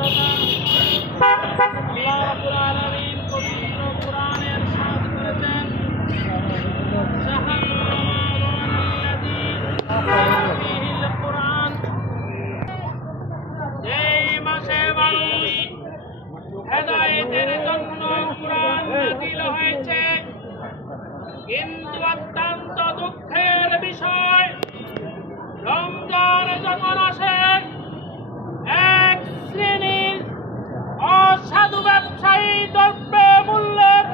বিশালতা আল্লাহ রাব্বুল আলামিন পবিত্র কোরআনে ইরশাদ করেছেন শাহরু রমাদানাল্লাযী উনজিলা ফীহিল কোরআন এই মাসে মানুষ হেদায়েতের জন্য কোরআন নাযিল হয়েছে কিন্তু অত্যন্ত দুঃখের বিষয় রমজান যখন আসে এক শ্রেণীর অসাধু ব্যবসায়ী দ্রব্য মূল্যের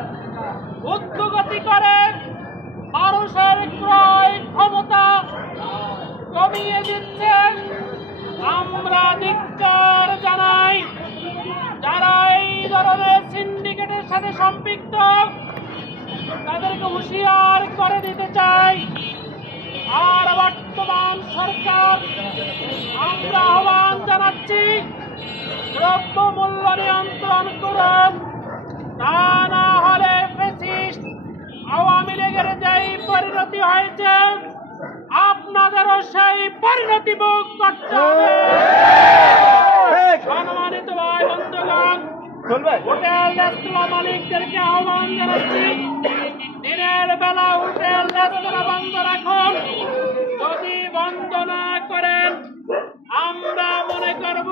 ঊর্ধ্বগতি করে মানুষের ক্রয় ক্ষমতা কমিয়ে দিচ্ছেন। আমরা ধিক্কার জানাই যারা এই ধরনের সিন্ডিকেটের সাথে সম্পৃক্ত তাদেরকে হুঁশিয়ার করে দিতে চাই। আর বর্তমান সরকার আমরা আহ্বান জানাচ্ছি দ্রব্য মূল্য নিয়ন্ত্রণ করুন, তা না হলে ফ্যাসিস্ট আওয়ামী লীগের যেই পরিণতি হয়েছে আপনাদেরও সেই পরিণতি ভোগ করতে হবে। সম্মানিত ভাই বন্ধুগণ, হোটেল রেস্তোরাঁ মালিকদেরকে আহ্বান জানাচ্ছি দিনের বেলা হোটেল রেস্তোরাঁ বন্ধ রাখুন। যদি বন্ধ না করেন আমরা মনে করব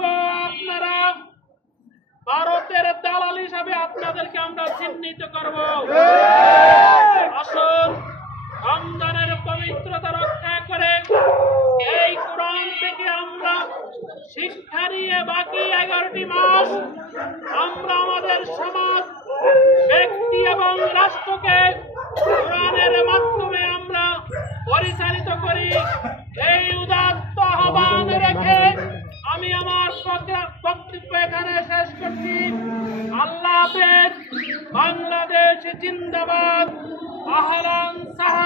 আপনারা ভারতের দালাল হিসাবে আপনাদেরকে আমরা চিহ্নিত করব। আসুন রমজানের পবিত্রতা রক্ষা করে এই কোরআন থেকে আমরা শিক্ষা নিয়ে বাকি 11টি মাস আমরা আমাদের সমাজ, ব্যক্তি এবং রাষ্ট্রকে কোরআনের মাধ্যমে আমরা পরিচালিত করি। এই উদাত্ত আহ্বান রেখে আমি আমার বক্তব্য এখানে শেষ করছি। আল্লাহ হাফেজ। বাংলাদেশ জিন্দাবাদ। আহলান সাহলান।